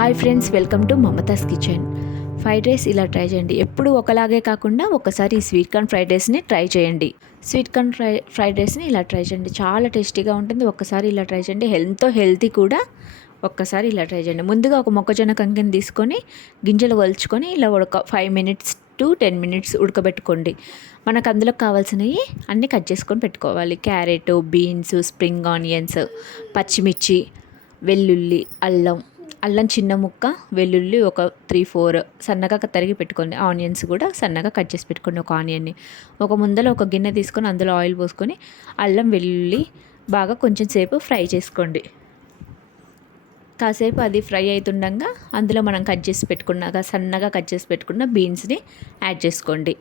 Hi friends welcome to Mamata's kitchen. Fried rice ఇలా try చేయండి. ఎప్పుడు ఒకలాగే కాకుండా ఒకసారి ఈ స్వీట్ కార్న్ ఫ్రైడ్ రైస్ని ట్రై చేయండి. స్వీట్ కార్న్ ఫ్రై ఫ్రైడ్ రైస్ని ఇలా ట్రై చేయండి. చాలా టేస్టీగా ఉంటుంది. ఒక్కసారి ఇలా ట్రై చేయండి. ఎంతో హెల్తీ కూడా ఒక్కసారి ఇలా ట్రై చేయండి. ముందుగా ఒక మొక్కజొన్న కంకిని తీసుకొని గింజలు వలుచుకొని ఇలా ఉడక five minutes to ten minutes ఉడకబెట్టుకోండి. మనకు అందులో కావాల్సినవి అన్నీ కట్ చేసుకొని పెట్టుకోవాలి. క్యారెట్ బీన్స్ స్ప్రింగ్ ఆనియన్స్ పచ్చిమిర్చి వెల్లుల్లి అల్లం అల్లం చిన్న ముక్క వెల్లుల్లి ఒక త్రీ ఫోర్ సన్నగా తరిగి పెట్టుకోండి. ఆనియన్స్ కూడా సన్నగా కట్ చేసి పెట్టుకోండి ఒక ఆనియన్ని. ఒక ముందలో ఒక గిన్నె తీసుకొని అందులో ఆయిల్ పోసుకొని అల్లం వెల్లుల్లి బాగా కొంచెం సేపు ఫ్రై చేసుకోండి. కాసేపు అది ఫ్రై అవుతుండగా అందులో మనం కట్ చేసి పెట్టుకున్నాక సన్నగా కట్ చేసి పెట్టుకున్న బీన్స్ని యాడ్ చేసుకోండి.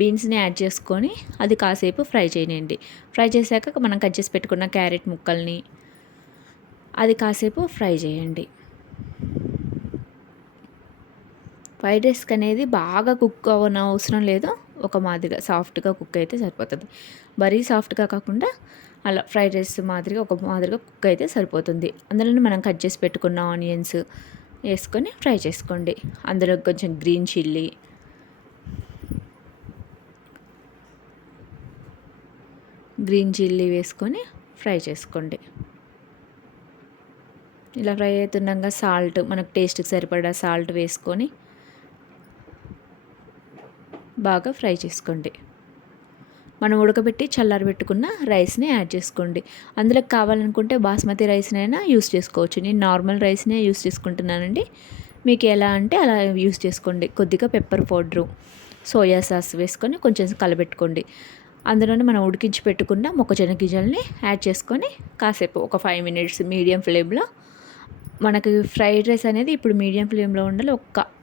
బీన్స్ని యాడ్ చేసుకొని అది కాసేపు ఫ్రై చేయండి. ఫ్రై చేశాక మనం కట్ చేసి పెట్టుకున్న క్యారెట్ ముక్కల్ని అది కాసేపు ఫ్రై చేయండి. ఫ్రైడ్ రైస్కి అనేది బాగా కుక్ అవ్వన అవసరం లేదు. ఒక మాదిరిగా సాఫ్ట్గా కుక్ అయితే సరిపోతుంది. మరీ సాఫ్ట్గా కాకుండా అలా ఫ్రైడ్ రైస్ మాదిరిగా ఒక మాదిరిగా కుక్ అయితే సరిపోతుంది. అందులోనే మనం కట్ చేసి పెట్టుకున్న ఆనియన్స్ వేసుకొని ఫ్రై చేసుకోండి. అందులో కొంచెం గ్రీన్ చిల్లీ గ్రీన్ చిల్లీ వేసుకొని ఫ్రై చేసుకోండి. ఇలా ఫ్రై అవుతుండగా సాల్ట్ మనకు టేస్ట్కి సరిపడా సాల్ట్ వేసుకొని బాగా ఫ్రై చేసుకోండి. మనం ఉడకబెట్టి చల్లారబెట్టుకున్న రైస్ని యాడ్ చేసుకోండి. అందులో కావాలనుకుంటే బాస్మతి రైస్నైనా యూస్ చేసుకోవచ్చు. నేను నార్మల్ రైస్నే యూస్ చేసుకుంటున్నానండి. మీకు ఎలా అంటే అలా యూస్ చేసుకోండి. కొద్దిగా పెప్పర్ పౌడరు సోయా సాస్ వేసుకొని కొంచెం కలబెట్టుకోండి. అందులోనే మనం ఉడికించి పెట్టుకున్న మొక్కజొన్న గింజల్ని యాడ్ చేసుకొని కాసేపు ఒక ఫైవ్ మినిట్స్ మీడియం ఫ్లేమ్లో మనకి ఫ్రైడ్ రైస్ అనేది ఇప్పుడు మీడియం ఫ్లేమ్లో ఉండాలి ఒక్క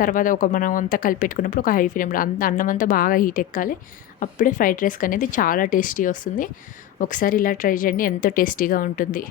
తర్వాత ఒక మనం అంతా కలిపెట్టుకున్నప్పుడు ఒక హై ఫ్లేమ్లో అంత అన్నం అంతా బాగా హీట్ ఎక్కాలి. అప్పుడే ఫ్రైడ్ రైస్ అనేది చాలా టేస్టీ వస్తుంది. ఒకసారి ఇలా ట్రై చేయండి ఎంతో టేస్టీగా ఉంటుంది.